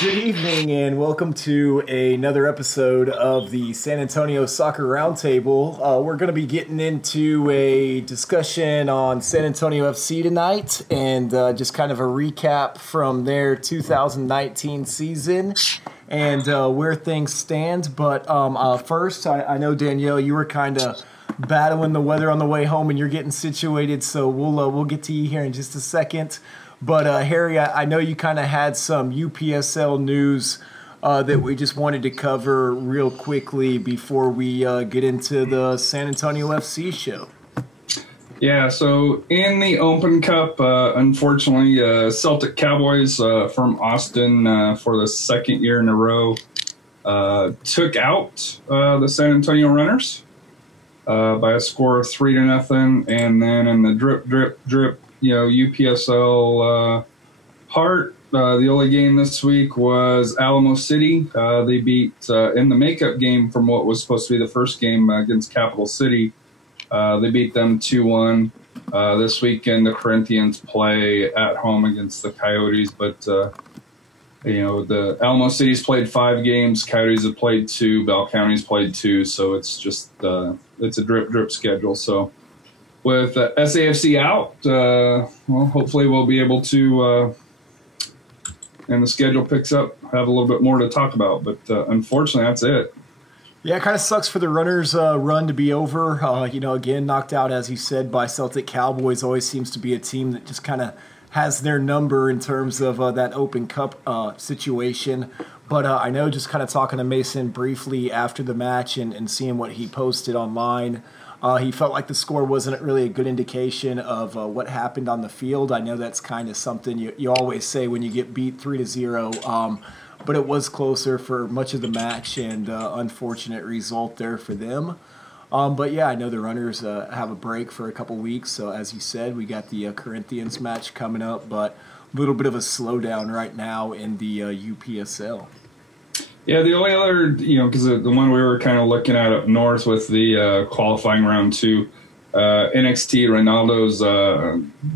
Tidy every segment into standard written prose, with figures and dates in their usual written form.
Good evening and welcome to another episode of the San Antonio Soccer Roundtable. We're going to be getting into a discussion on San Antonio FC tonight and just kind of a recap from their 2019 season and where things stand. But first, I know, Danielle, you were kind of battling the weather on the way home and you're getting situated, so we'll get to you here in just a second. But Harry, I know you kind of had some UPSL news that we just wanted to cover real quickly before we get into the San Antonio FC show. Yeah, so in the Open Cup, unfortunately, Celtic Cowboys from Austin for the second year in a row took out the San Antonio Runners by a score of 3-0. And then in the drip, UPSL heart, the only game this week was Alamo City. They beat, in the makeup game from what was supposed to be the first game against Capital City, they beat them 2-1. This weekend, the Corinthians play at home against the Coyotes, but, the Alamo City's played 5 games, Coyotes have played 2, Bell County's played 2, so it's just, it's a drip schedule, so. With SAFC out, hopefully we'll be able to, and the schedule picks up, have a little bit more to talk about. But unfortunately, that's it. Yeah, it kind of sucks for the Runners' run to be over. Again, knocked out, as you said, by Celtic Cowboys. Always seems to be a team that just kind of has their number in terms of that Open Cup situation. But I know, just kind of talking to Mason briefly after the match and seeing what he posted online, he felt like the score wasn't really a good indication of what happened on the field. I know that's kind of something you always say when you get beat 3-0, but it was closer for much of the match, and unfortunate result there for them. But yeah, I know the Runners have a break for a couple weeks, so as you said, we got the Corinthians match coming up, but a little bit of a slowdown right now in the UPSL. Yeah, the only other, because the one we were kind of looking at up north with the qualifying round 2, NXT Ronaldo's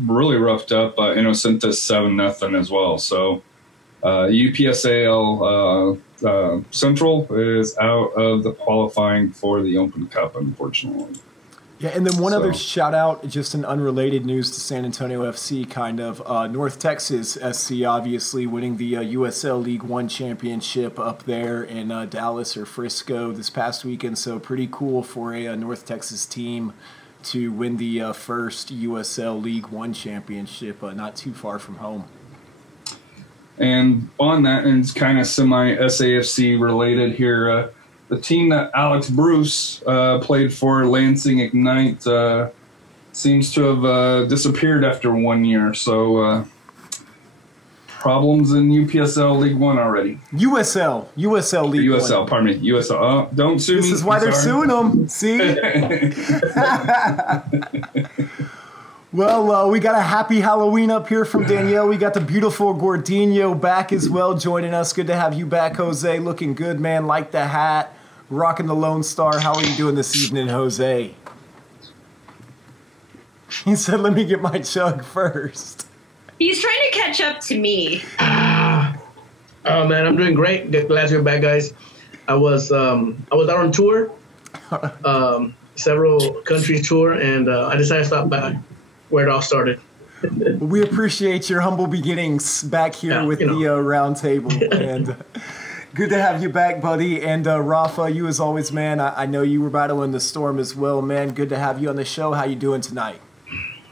really roughed up Inocentes 7-0 as well. So UPSAL Central is out of the qualifying for the Open Cup, unfortunately. Yeah, and then one other shout out, just an unrelated news to San Antonio FC, kind of. North Texas SC obviously winning the USL League One championship up there in Dallas or Frisco this past weekend. So pretty cool for a North Texas team to win the first USL League One championship not too far from home. And on that, and it's kind of semi-SAFC related here, the team that Alex Bruce played for, Lansing Ignite, seems to have disappeared after 1 year. So problems in UPSL League One already. USL League USL, One. Pardon me, USL. Oh, don't sue me. This is why they're suing them. See? Well, we got a happy Halloween up here from Danielle. We got the beautiful Gordinho back as well, joining us. Good to have you back, Jose. Looking good, man. Like the hat. Rocking the Lone Star. How are you doing this evening, Jose? He said, let me get my chug first. He's trying to catch up to me. Oh, man, I'm doing great. Glad to be back, guys. I was out on tour, several countries tour, and I decided to stop back where it all started. We appreciate your humble beginnings back here with the round table. And good to have you back, buddy. And Rafa, you as always, man, I know you were battling the storm as well, man. Good to have you on the show. How you doing tonight?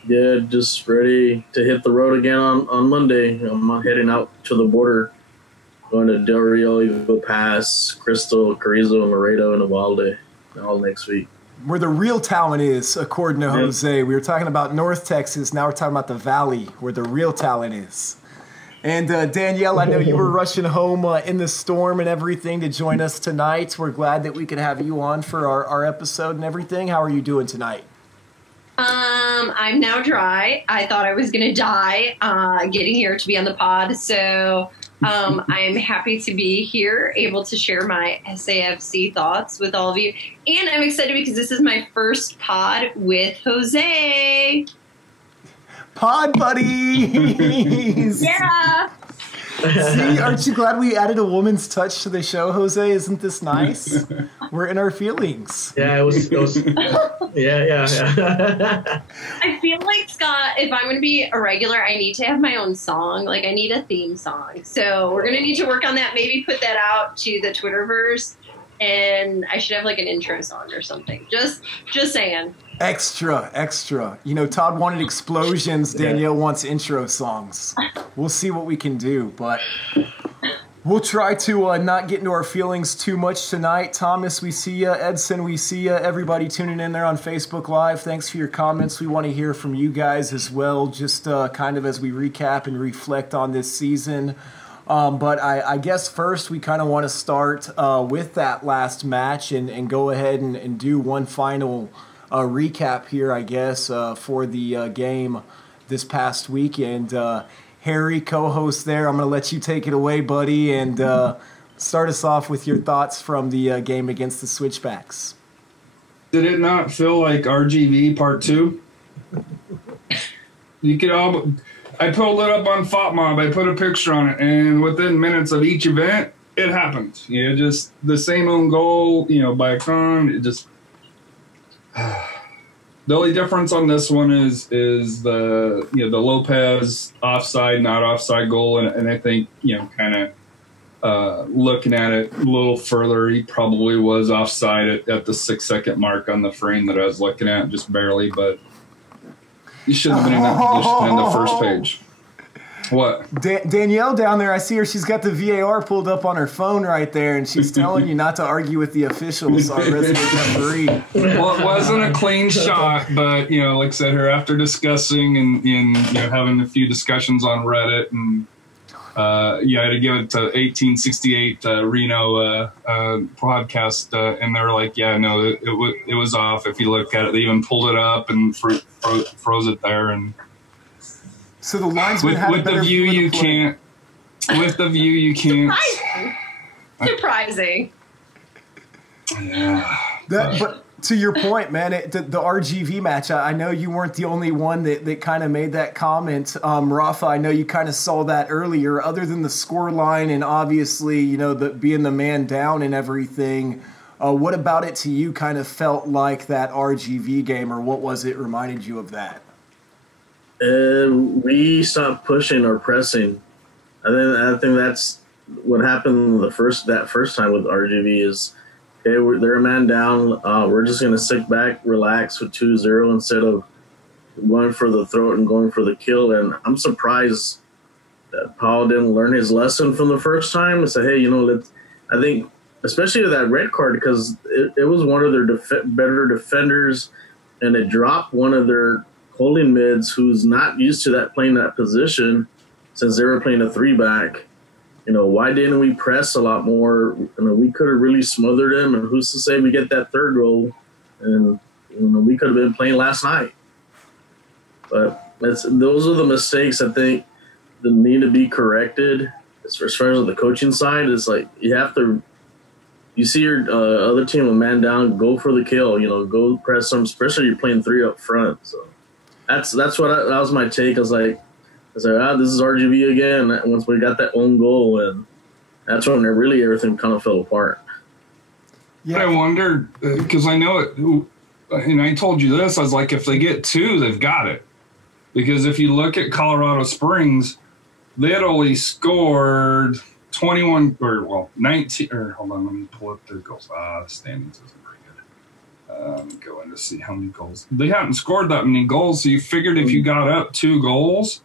Yeah, just ready to hit the road again on Monday. I'm heading out to the border, going to Del Rio, Evo Pass, Crystal, Carrizo, and Laredo, and Uvalde all next week. Where the real talent is, according to Jose. We were talking about North Texas. Now we're talking about the Valley, where the real talent is. And Danielle, I know you were rushing home in the storm and everything to join us tonight. We're glad that we could have you on for our episode and everything. How are you doing tonight? I'm now dry. I thought I was going to die getting here to be on the pod. So I'm happy to be here, able to share my SAFC thoughts with all of you. And I'm excited because this is my first pod with Jose. Pod buddies! Yeah! See, aren't you glad we added a woman's touch to the show, Jose? Isn't this nice? We're in our feelings. Yeah, it was yeah. I feel like, Scott, if I'm going to be a regular, I need to have my own song. Like, I need a theme song. So we're going to need to work on that. Maybe put that out to the Twitterverse. And I should have, like, an intro song or something. Just saying. Extra. You know, Todd wanted explosions. Danielle wants intro songs. We'll see what we can do, but we'll try to not get into our feelings too much tonight. Thomas, we see you. Edson, we see you. Everybody tuning in there on Facebook Live, thanks for your comments. We want to hear from you guys as well, just kind of as we recap and reflect on this season. But I guess first we kind of want to start with that last match and go ahead and do one final recap here, I guess, for the game this past weekend. Harry, co-host there, I'm going to let you take it away, buddy, and start us off with your thoughts from the game against the Switchbacks. Did it not feel like RGV Part 2? You could all... I pulled it up on FOTMob. I put a picture on it, and within minutes of each event, it happened. You know, just the same own goal, you know, by a con. It just the only difference on this one is the the Lopez offside, not offside goal, and I think kind of looking at it a little further, he probably was offside at the 6-second mark on the frame that I was looking at, just barely, but. You shouldn't have been in that position in the first page. What? Danielle down there, I see her. She's got the VAR pulled up on her phone right there, and she's telling you not to argue with the officials, our resident referee. Well, it wasn't a clean shot, but, like I said, her after discussing and having a few discussions on Reddit and I had to give it to 1868 Reno podcast, and they were like, "Yeah, no, it was off." If you look at it, they even pulled it up and froze it there. And so the linesman had with the view you can't. With the view you can't. Surprising. Yeah. But to your point, man, the RGV match, I know you weren't the only one that kind of made that comment. Rafa, I know you kind of saw that earlier. Other than the score line and obviously, being the man down and everything, what about it to you kind of felt like that RGV game, or what was it reminded you of that? We stopped pushing or pressing. I think that's what happened that first time with RGV is, okay, they're a man down. We're just going to sit back, relax with 2-0 instead of going for the throat and going for the kill. And I'm surprised that Paul didn't learn his lesson from the first time and say, hey, I think, especially with that red card, because it was one of their better defenders, and it dropped one of their holding mids who's not used to playing that position since they were playing a 3-back. Why didn't we press a lot more? We could have really smothered him, and who's to say we get that third goal? And we could have been playing last night. But those are the mistakes I think that need to be corrected. As far as the coaching side, it's like you see your other team with man down, go for the kill. Go press them, especially you're playing 3 up front. So that was my take. I was like, this is RGV again. Once we got that own goal, and that's when everything kind of fell apart. Yeah, I wondered because I know it, and I told you this. I was like, if they get 2, they've got it. Because if you look at Colorado Springs, they had only scored 21 or 19. Or hold on, let me pull up their goals. The standings isn't very good. Let me go in to see how many goals they hadn't scored that many goals. So you figured if you got up 2 goals.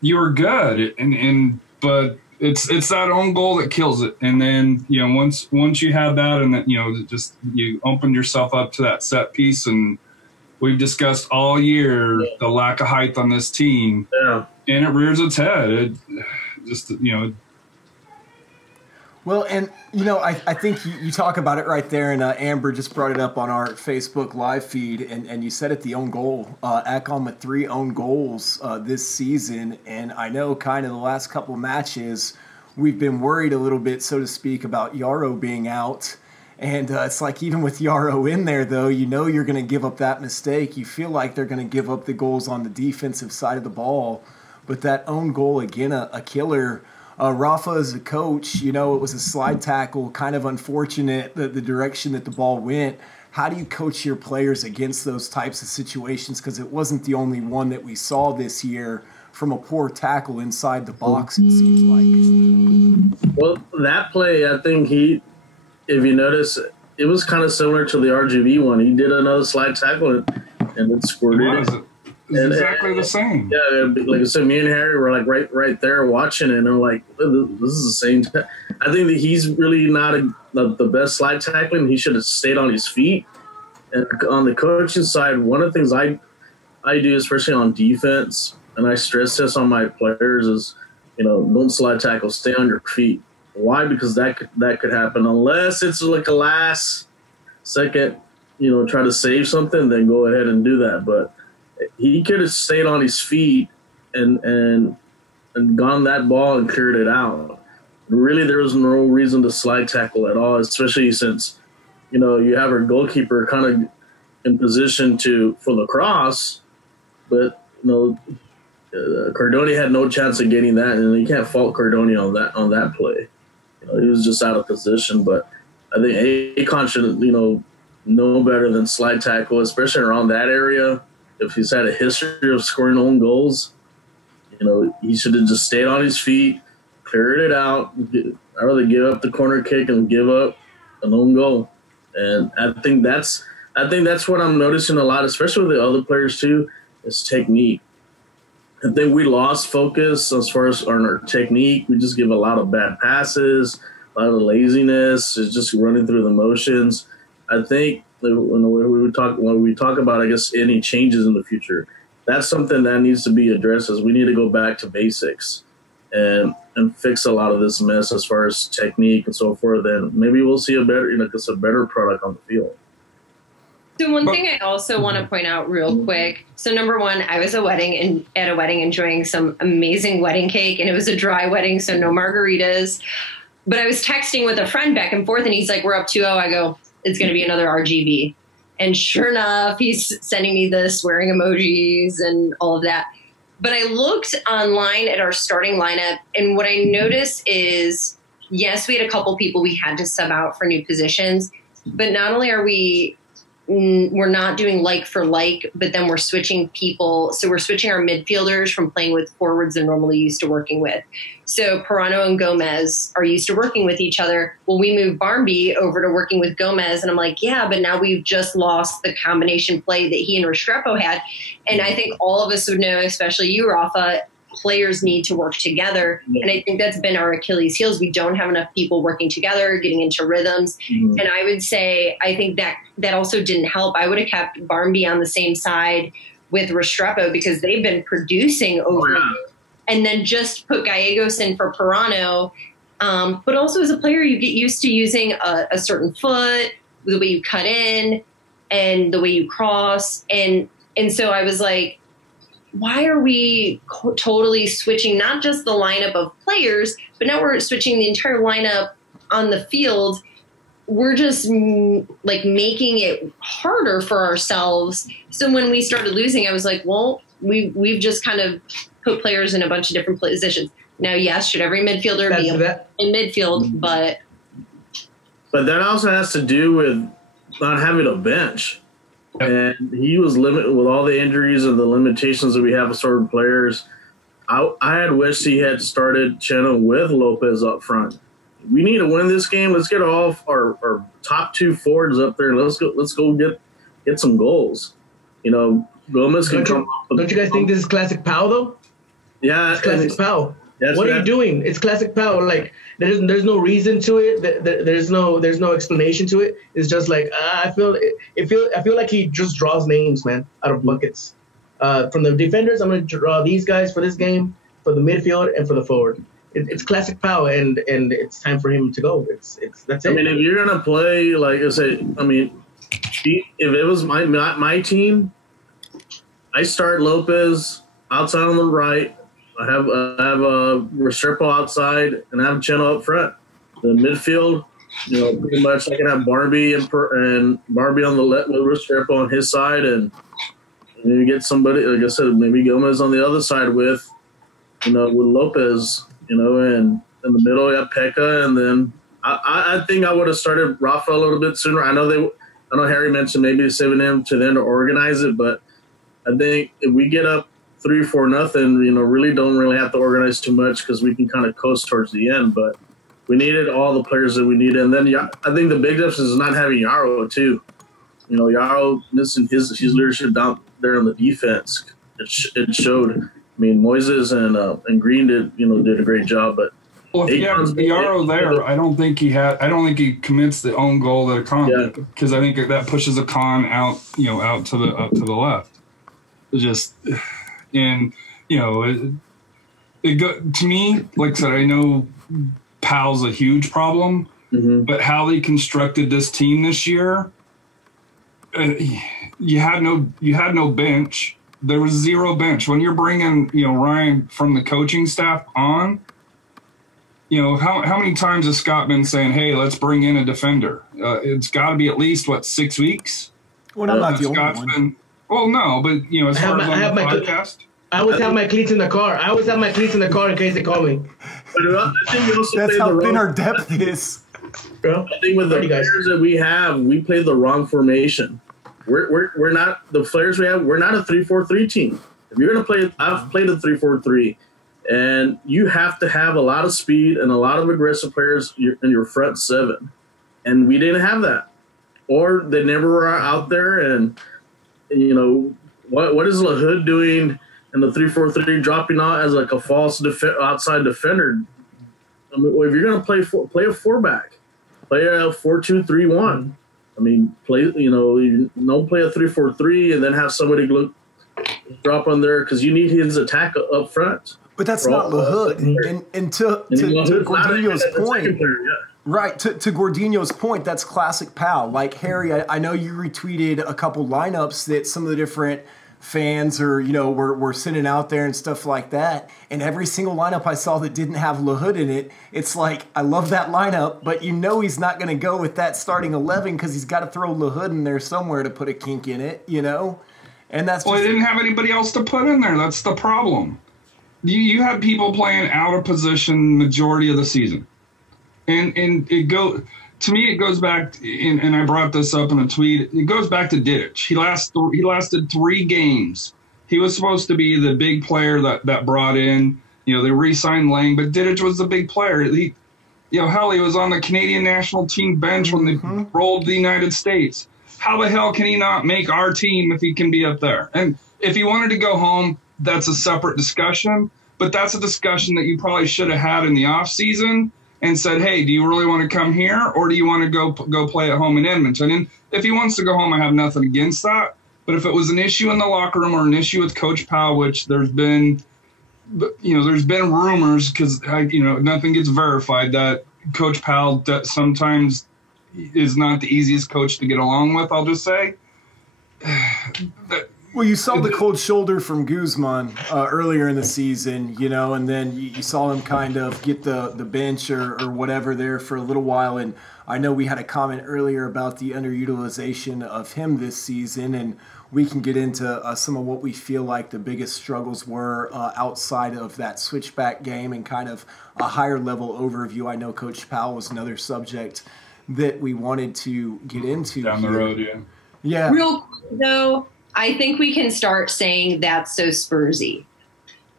You were good, but it's that own goal that kills it. And then once you had that, and then you opened yourself up to that set piece. And we've discussed all year the lack of height on this team, and it rears its head. It just Well, and, I think you talk about it right there, and Amber just brought it up on our Facebook live feed, and you said it, the own goal. Akon with 3 own goals this season, and I know kind of the last couple matches we've been worried a little bit, so to speak, about Yarrow being out, and it's like even with Yarrow in there, though, you're going to give up that mistake. You feel like they're going to give up the goals on the defensive side of the ball, but that own goal, again, a killer. Rafa, as a coach, it was a slide tackle, kind of unfortunate the direction that the ball went. How do you coach your players against those types of situations? Because it wasn't the only one that we saw this year from a poor tackle inside the box, it seems like. Well, that play, I think if you notice, it was kind of similar to the RGV one. He did another slide tackle and it squirted it. It's exactly the same. Yeah, like I said, me and Harry were like right there watching it, and I'm like, this is the same. I think that he's really not the best slide tackling. He should have stayed on his feet. And on the coaching side, one of the things I do, especially on defense, and I stress this on my players, is don't slide tackle, stay on your feet. Why? Because that could happen unless it's like a last second, try to save something, then go ahead and do that. But he could have stayed on his feet and gone that ball and cleared it out. Really, there was no reason to slide tackle at all, especially since, you have our goalkeeper kind of in position for the cross, but, Cardoni had no chance of getting that, and you can't fault Cardoni on that play. He was just out of position, but I think Akon should, know better than slide tackle, especially around that area. If he's had a history of scoring own goals, he should have just stayed on his feet, cleared it out. I'd rather give up the corner kick and give up an own goal. And I think that's what I'm noticing a lot, especially with the other players too, is technique. I think we lost focus as far as on our technique. We just give a lot of bad passes, a lot of laziness, it's just running through the motions. I think when we talk about, I guess, any changes in the future, that's something that needs to be addressed. Is we need to go back to basics and fix a lot of this mess as far as technique and so forth. Then maybe we'll see a better product on the field. So one thing I also want to point out real quick. So number one, I was at a wedding enjoying some amazing wedding cake, and it was a dry wedding, so no margaritas. But I was texting with a friend back and forth, and he's like, "We're up 2-0." I go, "It's going to be another RGV." And sure enough, he's sending me the swearing emojis and all of that. But I looked online at our starting lineup, and what I noticed is, yes, we had a couple people we had to sub out for new positions, but not only we're not doing like for like, but then we're switching people. So we're switching our midfielders from playing with forwards they're normally used to working with. So Pirano and Gomez are used to working with each other. Well, we moved Barmby over to working with Gomez, and I'm like, yeah, but now we've just lost the combination play that he and Restrepo had. And I think all of us would know, especially you, Rafa, players need to work together. And I think that's been our Achilles heels. We don't have enough people working together, getting into rhythms. And I would say, I think that also didn't help. I would have kept Barmby on the same side with Restrepo because they've been producing over and then just put Gallegos in for Pirano. But also as a player, you get used to using a certain foot, the way you cut in and the way you cross. And so I was like, why are we totally switching not just the lineup of players, but now we're switching the entire lineup on the field? We're just like making it harder for ourselves. So when we started losing, I was like, well, we've just kind of put players in a bunch of different positions. Now, yes, should every midfielder be in midfield, but that also has to do with not having a bench. And he was limited with all the injuries and the limitations that we have with certain players. I had wished he had started Chena with Lopez up front. We need to win this game. Let's get all our top two forwards up there. Let's go get some goals. Gomez can come. Don't you guys think this is classic Pau though? Yeah, it's classic Pau. What are you doing? It's classic Pau. Like there's no reason to it. There's no explanation to it. It's just like I feel like he just draws names, man, out of buckets. From the defenders, I'm going to draw these guys for this game, for the midfield, and for the forward. It's classic Pau, and it's time for him to go. That's it. I mean, if you're gonna play, like I say, I mean, if it was my team, I start Lopez outside on the right. I have Restrepo outside, and I have Chena up front. The midfield, pretty much I can have Barmby and Barmby on the left with Restrepo on his side, and maybe get somebody, like I said, maybe Gomez on the other side with Lopez. and in the middle you have Pekka, and then I think I would have started Rafa a little bit sooner. I know Harry mentioned maybe saving him to then to organize it, but I think if we get up 3-4-0, really don't really have to organize too much because we can kind of coast towards the end. But we needed all the players that we needed, and then I think the big difference is not having Yaro too. Yaro missing his leadership down there on the defense. It showed. I mean, Moises and Green did a great job, but. Well, if you have Yaro there, I don't think he commits the own goal that Akan because I think that pushes Akan out, out to the left. To me, like I said, I know Powell's a huge problem, but how they constructed this team this year, you had no bench. There was zero bench when you're bringing Ryan from the coaching staff on. How many times has Scott been saying, "Hey, let's bring in a defender"? It's got to be at least 6 weeks. Well, I'm not the only one. Well, no, but as far as on the podcast, I always have my cleats in the car. In case they call me. But I think we also that's how thin our depth is. I think with the players that we have, we play the wrong formation. We're not the players we have. We're not a 3-4-3 team. If you're gonna play, I've played a 3-4-3. And you have to have a lot of speed and a lot of aggressive players in your front seven. And we didn't have that. Or they never were out there. And, what is LaHood doing in the 3-4-3, dropping out as a false outside defender? I mean, if you're going to play a 4-back, play a 4-2-3-1. I mean, play a 3-4-3 and then have somebody drop on there because you need his attack up front. But that's not LaHood. And to Gordino's point, right, to Gordino's point, that's classic Powell. Like, Harry, I know you retweeted a couple lineups that some of the different fans are, were sending out there and stuff like that. And every single lineup I saw that didn't have LaHood in it, it's like, I love that lineup, but he's not going to go with that starting 11 because he's got to throw LaHood in there somewhere to put a kink in it, And that's they didn't have anybody else to put in there. That's the problem. You had people playing out of position majority of the season, and it goes back. And I brought this up in a tweet. It goes back to Didic. He lasted 3 games. He was supposed to be the big player that brought in. They re-signed Lang, but Didic was the big player. He was on the Canadian national team bench when they rolled the United States. How the hell can he not make our team if he can be up there? And if he wanted to go home, that's a separate discussion, but that's a discussion that you probably should have had in the off season and said, hey, do you really want to come here or do you want to go play at home in Edmonton? And if he wants to go home, I have nothing against that. But if it was an issue in the locker room or an issue with Coach Powell, which there's been rumors because, nothing gets verified that Coach Powell sometimes is not the easiest coach to get along with, I'll just say. Well, you saw the cold shoulder from Guzman earlier in the season, and then you saw him kind of get the bench or whatever there for a little while. And I know we had a comment earlier about the underutilization of him this season, and we can get into some of what we feel like the biggest struggles were outside of that switchback game and kind of a higher level overview. I know Coach Powell was another subject that we wanted to get into down the road, yeah. Yeah. Real quick, though, I think we can start saying that's so Spursy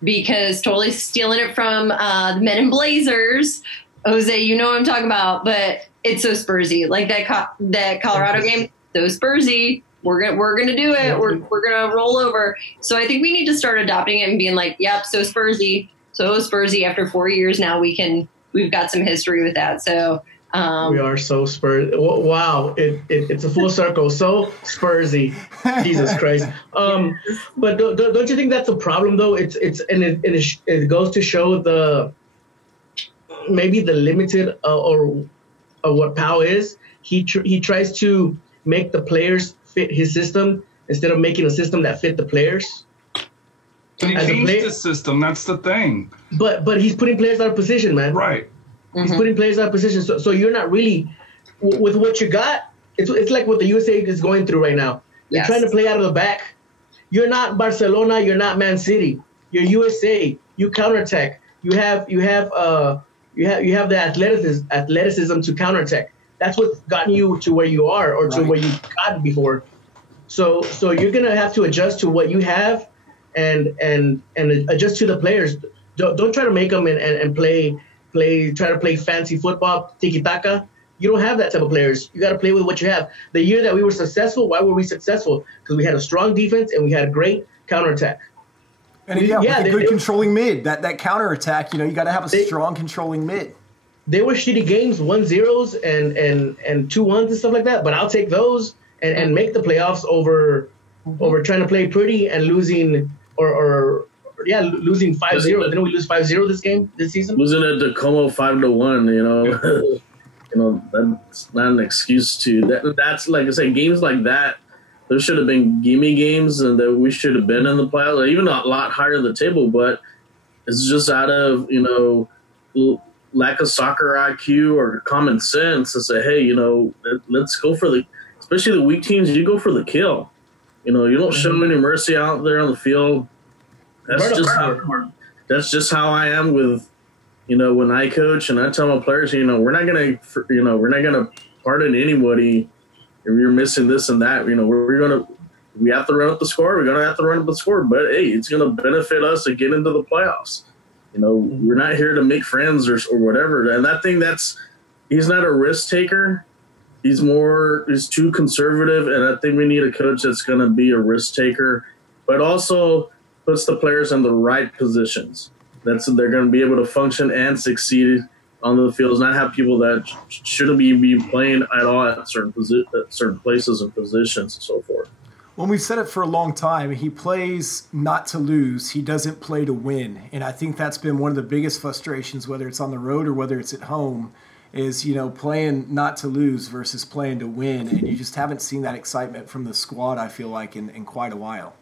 because totally stealing it from the Men in Blazers. Jose, you know what I'm talking about, but it's so Spursy. Like that Colorado game, so Spursy. We're gonna do it. We're gonna roll over. So I think we need to start adopting it and being like, yep, so Spursy. After 4 years now, we've got some history with that. So. We are so Spurs. Wow, it's a full circle. So Spursy, Jesus Christ. But don't you think that's a problem though? It goes to show maybe the limited or what Powell is. He tries to make the players fit his system instead of making a system that fit the players. But he changed the system. That's the thing. But he's putting players out of position, man. Right. He's putting players out of position. So you're not really with what you got. It's like what the USA is going through right now. You're trying to play out of the back. You're not Barcelona. You're not Man City. You're USA. You counterattack. you have the athleticism to counterattack. That's what's gotten you to where you are, or to where you got before. So you're gonna have to adjust to what you have, and adjust to the players. Don't try to make them and try to play fancy football, tiki taka. You don't have that type of players. You got to play with what you have. The year that we were successful, why were we successful? Because we had a strong defense and we had a great counterattack. And with a good controlling mid. That counterattack, you got to have a strong controlling mid. They were shitty games, 1-0s and 2-1s and stuff like that. But I'll take those and make the playoffs over trying to play pretty and losing losing 5-0. Didn't we lose 5-0 this season? Losing at Tacoma 5-1. That's not an excuse to that. That's like I say, games like that. There should have been gimme games, and that we should have been in the playoffs, or even a lot higher the table. But it's just out of lack of soccer IQ or common sense to say, hey, let's go for especially the weak teams. You go for the kill. You don't show any mercy out there on the field. That's just how I am with. When I coach and I tell my players, we're not gonna pardon anybody if you're missing this and that. We have to run up the score. We're gonna have to run up the score. But hey, it's gonna benefit us to get into the playoffs. We're not here to make friends or whatever. And I think he's not a risk taker. He's too conservative. And I think we need a coach that's gonna be a risk taker, but also puts the players in the right positions. They're going to be able to function and succeed on the fields, not have people that shouldn't be playing at all at certain places and positions and so forth. Well, we've said it for a long time. He plays not to lose. He doesn't play to win. And I think that's been one of the biggest frustrations, whether it's on the road or whether it's at home, is, playing not to lose versus playing to win. And you just haven't seen that excitement from the squad, I feel like, in quite a while.